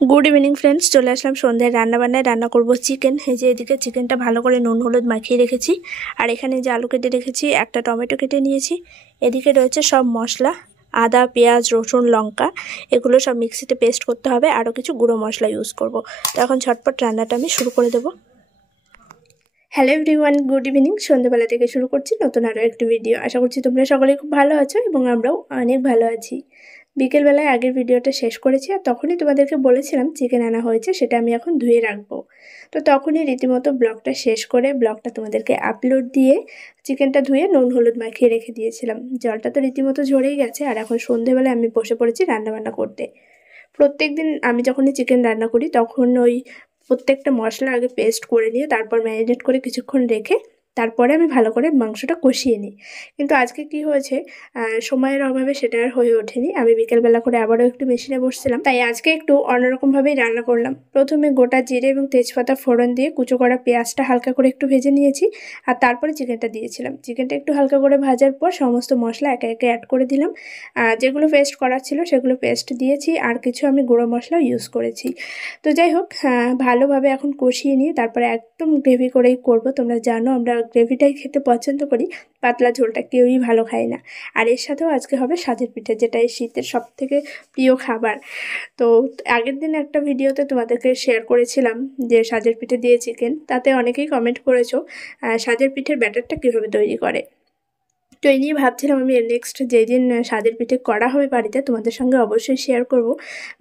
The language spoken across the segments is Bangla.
गुड इवनिंग फ्रेंड्स चले आसलाम सन्ध्याय रान्नाबान्नाय रान्ना करब चिकेन। এই যে এদিকে চিকেনটা ভালো করে নুন হলুদ মাখিয়ে রেখেছি আর এখানে যে আলু কেটে রেখেছি একটা টমেটো কেটে নিয়েছি। এদিকে রয়েছে সব মশলা আদা পেঁয়াজ রসুন লঙ্কা এগুলো সব মিক্সিতে পেস্ট করতে হবে আরও কিছু গুঁড়ো মশলা ইউজ করব। তো এখন ঝটপট রান্নাটা আমি শুরু করে দেব। হ্যালো এভরিওয়ান গুড ইভিনিং সন্ধ্যাবেলা থেকে শুরু করছি নতুন আরও একটি ভিডিও। আশা করছি তোমরা সকলেই খুব ভালো আছো এবং আমরাও অনেক ভালো আছি। বিকেলবেলায় আগের ভিডিওটা শেষ করেছি আর তখনই তোমাদেরকে বলেছিলাম চিকেন আনা হয়েছে সেটা আমি এখন ধুয়ে রাখবো। তো তখনই রীতিমতো ব্লগটা শেষ করে ব্লগটা তোমাদেরকে আপলোড দিয়ে চিকেনটা ধুয়ে নুন হলুদ মাখিয়ে রেখে দিয়েছিলাম। জলটা তো রীতিমতো ঝরেই গেছে আর এখন সন্ধ্যেবেলায় আমি বসে পড়েছি রান্নাবান্না করতে। প্রত্যেক দিন আমি যখনই চিকেন রান্না করি তখন ওই প্রত্যেকটা মশলা আগে পেস্ট করে নিয়ে তারপর ম্যারিনেট করে কিছুক্ষণ রেখে তারপরে আমি ভালো করে মাংসটা কষিয়ে নিই। কিন্তু আজকে কি হয়েছে সময়ের অভাবে সেটা আর হয়ে ওঠেনি। আমি বিকেলবেলা করে আবারও একটু মেশিনে বসছিলাম, তাই আজকে একটু অন্যরকমভাবেই রান্না করলাম। প্রথমে গোটা জিরে এবং তেজপাতা ফোড়ন দিয়ে কুচো করা পেঁয়াজটা হালকা করে একটু ভেজে নিয়েছি আর তারপরে চিকেনটা দিয়েছিলাম। চিকেনটা একটু হালকা করে ভাজার পর সমস্ত মশলা একে একে অ্যাড করে দিলাম। যেগুলো পেস্ট করা ছিল সেগুলো পেস্ট দিয়েছি আর কিছু আমি গুঁড়ো মশলা ইউজ করেছি। তো যাই হোক ভালোভাবে এখন কষিয়ে নিয়ে তারপরে একদম গ্রেভি করেই করব। তোমরা জানো আমরা গ্রেভিটাই খেতে পছন্দ করি, পাতলা ঝোলটা কেউই ভালো খায় না। আর এর সাথেও আজকে হবে সাজের পিঠে, যেটা এই শীতের সবথেকে প্রিয় খাবার। তো আগের দিন একটা ভিডিওতে তোমাদেরকে শেয়ার করেছিলাম যে সাজের পিঠে দিয়ে চিকেন, তাতে অনেকেই কমেন্ট করেছো সাজের পিঠের ব্যাটারটা কীভাবে তৈরি করে। তো এই নিয়ে ভাবছিলাম আমি নেক্সট যেদিন সাজের পিঠে করা হবে বাড়িতে তোমাদের সঙ্গে অবশ্যই শেয়ার করব,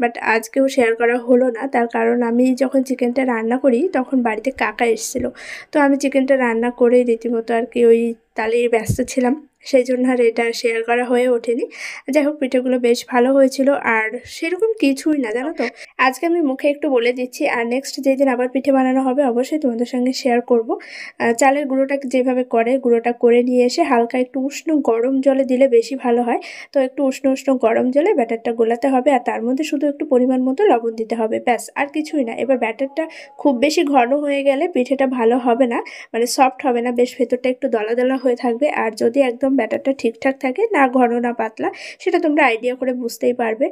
বাট আজকেও শেয়ার করা হলো না। তার কারণ আমি যখন চিকেনটা রান্না করি তখন বাড়িতে কাকা এসেছিলো, তো আমি চিকেনটা রান্না করে রীতিমতো আর কি ওই তালেই ব্যস্ত ছিলাম, সেই জন্য আর এটা শেয়ার করা হয়ে ওঠেনি। যাই হোক পিঠেগুলো বেশ ভালো হয়েছিল আর সেরকম কিছুই না জানো তো, আজকে আমি মুখে একটু বলে দিচ্ছি আর নেক্সট যেদিন আবার পিঠে বানানো হবে অবশ্যই তোমাদের সঙ্গে শেয়ার করব। চালের গুঁড়োটা যেভাবে করে গুঁড়োটা করে নিয়ে এসে হালকা একটু উষ্ণ গরম জলে দিলে বেশি ভালো হয়। তো একটু উষ্ণ উষ্ণ গরম জলে ব্যাটারটা গোলাতে হবে আর তার মধ্যে শুধু একটু পরিমাণ মতো লবণ দিতে হবে, ব্যাস আর কিছুই না। এবার ব্যাটারটা খুব বেশি ঘন হয়ে গেলে পিঠেটা ভালো হবে না, মানে সফট হবে না, বেশ ভেতরটা একটু দলা দলা হয়ে থাকবে। আর যদি একদম ব্যাটারটা ঠিকঠাক থাকে, না ঘন না পাতলা, সেটা তোমরা আইডিয়া করে বুঝতেই পারবে,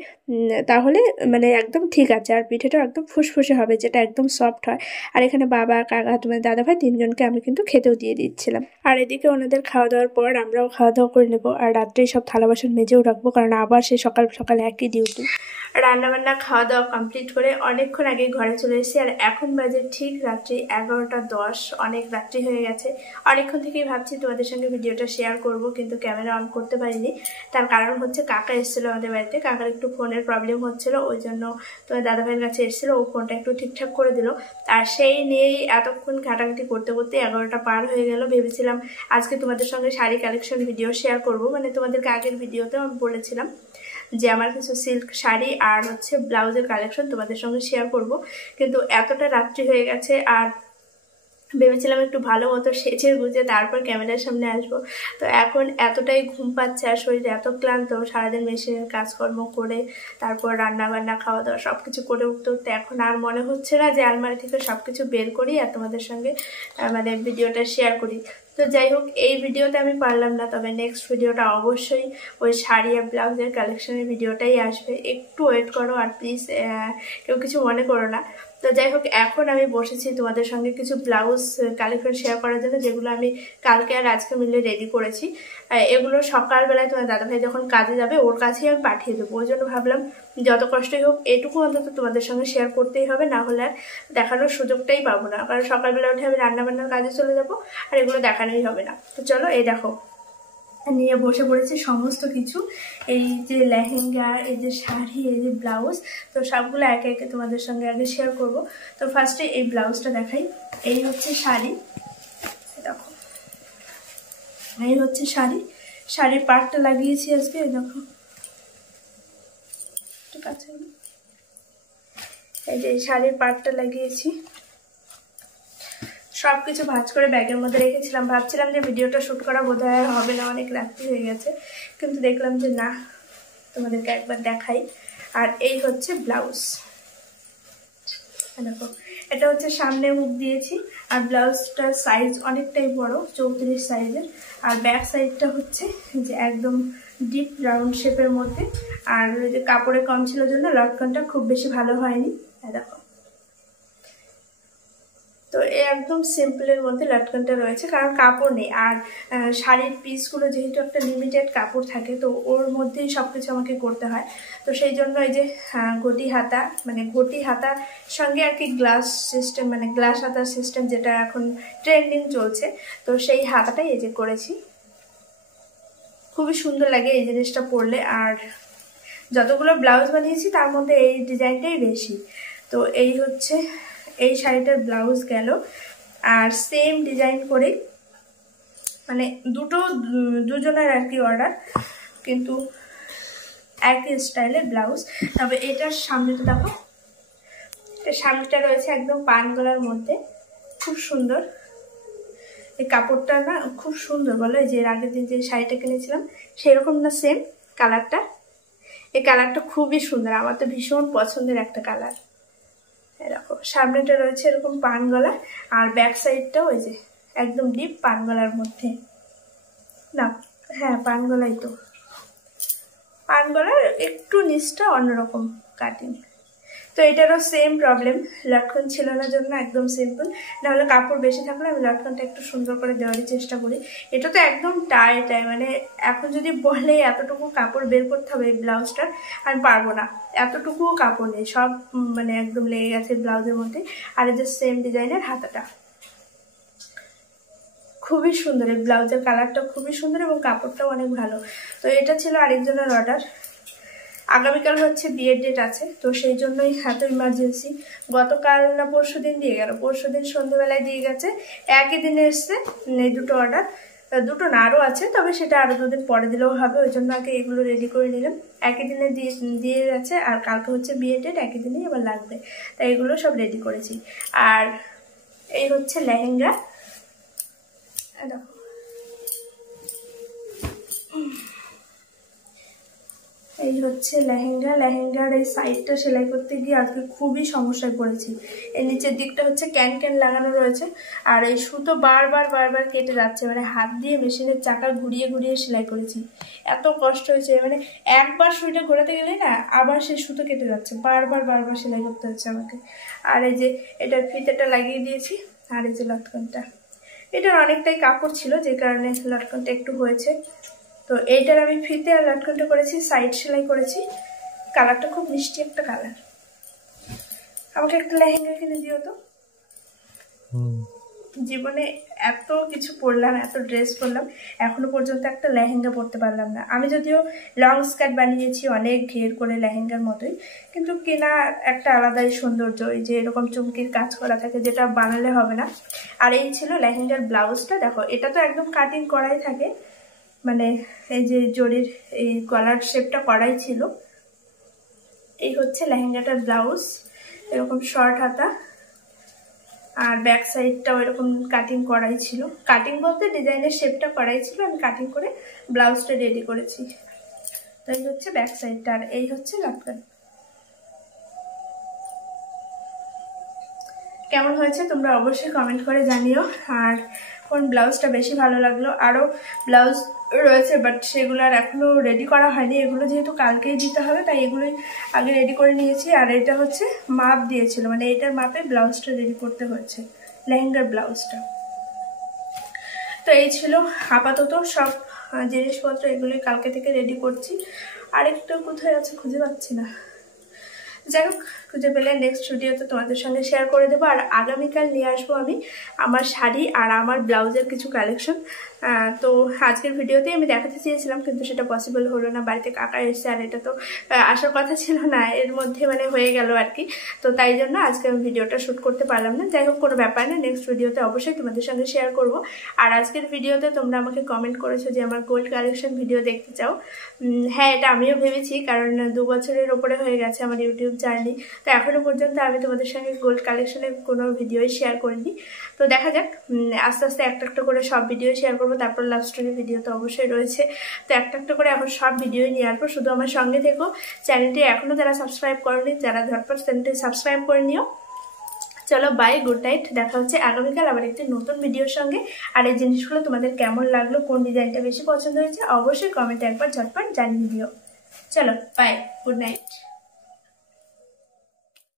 তাহলে মানে একদম ঠিক আছে। আর পিঠেটাও একদম ফুসফুসে হবে, যেটা একদম সফট হয়। আর এখানে বাবা কাকা তোমার দাদাভাই তিনজনকে আমি কিন্তু খেতেও দিয়ে দিচ্ছিলাম। আর এদিকে ওনাদের খাওয়া দাওয়ার পর আমরাও খাওয়া দাওয়া করে নেবো আর রাত্রেই সব থালা বাসন মেজেও রাখবো, কারণ আবার সেই সকাল সকাল একই ডিউটি। রান্নাবান্না খাওয়া দাওয়া কমপ্লিট করে অনেকক্ষণ আগে ঘরে চলে এসেছি আর এখন বাজে ঠিক রাত্রি 11:10। অনেক রাত্রি হয়ে গেছে। অনেকক্ষণ থেকেই ভাবছি তোমাদের সঙ্গে ভিডিওটা শেয়ার করব, কিন্তু ক্যামেরা অন করতে পারিনি। তার কারণ হচ্ছে কাকা এসেছিলো আমাদের বাড়িতে, কাকার একটু ফোনের প্রবলেম হচ্ছিল, ওই জন্য তোমার দাদাভাইয়ের কাছে এসেছিলো, ও ফোনটা একটু ঠিকঠাক করে দিল। আর সেই নিয়েই এতক্ষণ ঘাটাঘাটি করতে করতে 11টা পার হয়ে গেল। ভেবেছিলাম আজকে তোমাদের সঙ্গে শাড়ি কালেকশন ভিডিও শেয়ার করব, মানে তোমাদেরকে আগের ভিডিওতেও আমি বলেছিলাম যে আমার কিছু সিল্ক শাড়ি আর হচ্ছে ব্লাউজের কালেকশন তোমাদের সঙ্গে শেয়ার করব, কিন্তু এতটা রাত্রি হয়ে গেছে আর ভেবেছিলাম একটু ভালো মতো সেজে গুজে তারপর ক্যামেরার সামনে আসবো। তো এখন এতটাই ঘুম পাচ্ছে আর শরীর এত ক্লান্ত, সারাদিন মেশিনের কাজকর্ম করে তারপর রান্না বান্না খাওয়া দাওয়া সব কিছু করে উঠতে উঠতে এখন আর মনে হচ্ছে না যে আলমারি থেকে সব কিছু বের করি আর তোমাদের সঙ্গে মানে ভিডিওটা শেয়ার করি। তো যাই হোক এই ভিডিওতে আমি পারলাম না, তবে নেক্সট ভিডিওটা অবশ্যই ওই শাড়ি আর ব্লাউজের কালেকশনের ভিডিওটাই আসবে, একটু ওয়েট করো আর প্লিজ কেউ কিছু মনে করো না। তো যাই হোক এখন আমি বসেছি তোমাদের সঙ্গে কিছু ব্লাউজ কালেকশন শেয়ার করার জন্য, যেগুলো আমি কালকে আর আজকে মিলে রেডি করেছি। এগুলো সকালবেলায় তোমার দাদাভাই যখন কাজে যাবে ওর কাছেই আমি পাঠিয়ে দেবো, ওই জন্য ভাবলাম যত কষ্টই হোক এটুকু অন্তত তোমাদের সঙ্গে শেয়ার করতেই হবে, না হলে আর দেখানোর সুযোগটাই পাবো না, কারণ সকালবেলা উঠে আমি রান্নাবান্নার কাজে চলে যাবো আর এগুলো দেখানোই হবে না। তো চলো এই দেখো নিয়ে বসে পড়েছি সমস্ত কিছু, এই যে লেহেঙ্গা এই যে শাড়ি এই যে ব্লাউজ, তো সবগুলো একে একে তোমাদের সঙ্গে আগে শেয়ার করব। তো ফার্স্টে এই ব্লাউজটা দেখাই। এই হচ্ছে শাড়ি, দেখো এই হচ্ছে শাড়ি, শাড়ির পাড়টা লাগিয়েছি আজকে, দেখো ঠিক আছে, এই যে শাড়ির পাড়টা লাগিয়েছি। সব কিছু ভাঁজ করে ব্যাগের মধ্যে রেখেছিলাম, ভাবছিলাম যে ভিডিওটা শ্যুট করা বোধহয় হবে না, অনেক রাত্রি হয়ে গেছে, কিন্তু দেখলাম যে না তোমাদেরকে একবার দেখাই। আর এই হচ্ছে ব্লাউজ, দেখো এটা হচ্ছে সামনে মুখ দিয়েছি আর ব্লাউজটার সাইজ অনেকটাই বড়, 34 সাইজের। আর ব্যাক সাইডটা হচ্ছে যে একদম ডিপ রাউন্ড শেপের মধ্যে। আর ওই যে কাপড়ে কম ছিল জন্য লটকনটা খুব বেশি ভালো হয়নি। দেখো, তো একদম সিম্পলের মধ্যে লটকনটা রয়েছে, কারণ কাপড় নেই। আর শাড়ির পিসগুলো যেহেতু একটা লিমিটেড কাপড় থাকে, তো ওর মধ্যেই সব কিছু আমাকে করতে হয়। তো সেই জন্য এই যে ঘটি হাতা, মানে ঘটি হাতার সঙ্গে আর কি গ্লাস সিস্টেম, মানে গ্লাস হাতার সিস্টেম যেটা এখন ট্রেন্ডিং চলছে, তো সেই হাতাটাই এই যে করেছি। খুবই সুন্দর লাগে এই জিনিসটা পরলে। আর যতগুলো ব্লাউজ বানিয়েছি তার মধ্যে এই ডিজাইনটাই বেশি। তো এই হচ্ছে এই শাড়িটার ব্লাউজ গেল। আর সেম ডিজাইন করে, মানে দুজনের আর কি অর্ডার, কিন্তু একই স্টাইলের ব্লাউজ। তবে এটার সামনেটা দেখো, এটার সামনেটা রয়েছে একদম পান গলার মধ্যে, খুব সুন্দর। এই কাপড়টা না খুব সুন্দর, বলো। এই যে আগের দিন যে শাড়িটা কিনেছিলাম সেরকম না, সেম কালারটা। এই কালারটা খুবই সুন্দর, আমার তো ভীষণ পছন্দের একটা কালার। দেখো, সামনেটা রয়েছে এরকম পান গলা, আর ব্যাক সাইডটাও ওই যে একদম ডিপ পান গলার মধ্যে। না, হ্যাঁ পান গলাই তো, পান গলার একটু নিচটা অন্যরকম কাটিং। তো এটারও সেম প্রবলেম, লটকন ছিল না জন্য একদম সিম্পল। নাহলে কাপড় বেশি থাকলে আমি লটকনটা একটু সুন্দর করে দেওয়ারই চেষ্টা করি। এটা তো একদম টাইট, মানে এখন যদি বলে এতটুকু কাপড় বের করতে হবে এই ব্লাউজটার, আমি পারবো না। এতটুকুও কাপড় নেই, সব মানে একদম লেগে গেছে ব্লাউজের মধ্যে। আর এই যে সেম ডিজাইনের হাতাটা খুবই সুন্দর, এই ব্লাউজের কালারটা খুবই সুন্দর এবং কাপড়টাও অনেক ভালো। তো এটা ছিল আরেকজনের অর্ডার। আগামীকাল হচ্ছে বিয়ের ডেট আছে, তো সেই জন্যই এত ইমার্জেন্সি। গতকাল না পরশু দিন দিয়ে গেল, পরশু দিন সন্ধ্যেবেলায় দিয়ে গেছে, একই দিনে এসছে এই দুটো অর্ডার। দুটো না আরও আছে, তবে সেটা আরও দুদিন পরে দিলেও হবে, ওই জন্য আগে এগুলো রেডি করে নিলাম। একই দিনে দিয়ে গেছে, আর কালকে হচ্ছে বিয়ের ডেট, একই দিনেই আবার লাগবে, তাই এগুলো সব রেডি করেছি। আর এই হচ্ছে লেহেঙ্গা, দেখো এই হচ্ছে লেহেঙ্গা। লেহেঙ্গার এই সাইডটা সেলাই করতে গিয়ে আর কি খুবই সমস্যায় পড়েছি। এই নিচের দিকটা হচ্ছে ক্যান ক্যান লাগানো রয়েছে, আর এই সুতো বারবার কেটে যাচ্ছে, মানে হাত দিয়ে মেশিনের চাকা ঘুরিয়ে ঘুরিয়ে সেলাই করেছি, এত কষ্ট হয়েছে। মানে একবার সুইটা ঘোরাতে গেলে না আবার সেই সুতো কেটে যাচ্ছে, বারবার সেলাই করতে হচ্ছে আমাকে। আর এই যে এটার ফিতেটা লাগিয়ে দিয়েছি, আর এই যে লটকনটা, এটার অনেকটাই কাপড় ছিল যে কারণে লটকনটা একটু হয়েছে। তো এইটার আমি ফিতে আর লটকনটা করেছি, সাইড সেলাই করেছি। কালারটা খুব মিষ্টি একটা কালার। আমাকে একটা লেহেঙ্গা কিনে দিও তো। জীবনে এত কিছু পরলাম, এত ড্রেস পরলাম, এখনো পর্যন্ত একটা লেহেঙ্গা পরতে পারলাম না। আমি যদিও লং স্কার্ট বানিয়েছি অনেক ঘের করে লেহেঙ্গার মতোই, কিন্তু কেনা একটা আলাদাই সৌন্দর্য, এই যে এরকম চুমকির কাজ করা থাকে, যেটা বানালে হবে না। আর এই ছিল লেহেঙ্গার ব্লাউজটা। দেখো, এটা তো একদম কাটিং করাই থাকে, মানে এই যে জরির এই গলার শেপটা করাই ছিল। এই হচ্ছে লেহেঙ্গাটার ব্লাউজ, এরকম শর্ট হাতা, আর ব্যাক সাইডটাও এরকম কাটিং করাই ছিল। কাটিং বলতে ডিজাইনের শেপটা করাই ছিল, আমি কাটিং করে ব্লাউজটা রেডি করেছি। তো এই হচ্ছে ব্যাক সাইডটা, আর এই হচ্ছে লটকন। কেমন হয়েছে তোমরা অবশ্যই কমেন্ট করে জানিও। আর কোন ব্লাউজটা বেশি ভালো লাগলো। আরও ব্লাউজ রয়েছে, বাট সেগুলো আর এখনও রেডি করা হয়নি। এগুলো যেহেতু কালকেই দিতে হবে, তাই এগুলোই আগে রেডি করে নিয়েছি। আর এটা হচ্ছে মাপ দিয়েছিল, মানে এটার মাপে ব্লাউজটা রেডি করতে হয়েছে, লেহেঙ্গার ব্লাউজটা। তো এই ছিল আপাতত সব জিনিসপত্র, এগুলোই কালকে থেকে রেডি করছি। আরেকটা কোথায় আছে খুঁজে পাচ্ছি না, যাই হোক খুঁজে পেলে নেক্সট ভিডিওতে তোমাদের সঙ্গে শেয়ার করে দেবো। আর আগামীকাল নিয়ে আসবো আমি আমার শাড়ি আর আমার ব্লাউজের কিছু কালেকশন। তো আজকের ভিডিওতেই আমি দেখাতে চেয়েছিলাম, কিন্তু সেটা পসিবল হলো না, বাড়িতে কাকা এসছে, আর এটা তো আসার কথা ছিল না, এর মধ্যে মানে হয়ে গেল আর কি। তো তাই জন্য আজকে আমি ভিডিওটা শ্যুট করতে পারলাম না। যাই হোক, কোনো ব্যাপার না, নেক্সট ভিডিওতে অবশ্যই তোমাদের সঙ্গে শেয়ার করব। আর আজকের ভিডিওতে তোমরা আমাকে কমেন্ট করেছো যে আমার গোল্ড কালেকশন ভিডিও দেখতে চাও। হ্যাঁ, এটা আমিও ভেবেছি, কারণ 2 বছরের ওপরে হয়ে গেছে আমার ইউটিউব জার্নি, তো এখনো পর্যন্ত আমি তোমাদের সঙ্গে গোল্ড কালেকশনের কোনো ভিডিওই শেয়ার করিনি। তো দেখা যাক, আস্তে আস্তে একটা করে সব ভিডিও শেয়ার করবো। তারপর লাভ স্টোরি ভিডিও তো অবশ্যই রয়েছে, তো একটা করে এখন সব ভিডিওই নিয়ে আসবো। শুধু আমার সঙ্গে থেকো, চ্যানেলটি এখনো যারা সাবস্ক্রাইব করনি, যারা ঝটপট চ্যানেলটি সাবস্ক্রাইব করে নিও। চলো বাই, গুড নাইট। দেখা হচ্ছে আগামীকাল আবার একটি নতুন ভিডিওর সঙ্গে। আর এই জিনিসগুলো তোমাদের কেমন লাগলো, কোন ডিজাইনটা বেশি পছন্দ হয়েছে অবশ্যই কমেন্টে একবার ঝটপট জানিয়ে দিও। চলো বাই, গুড নাইট।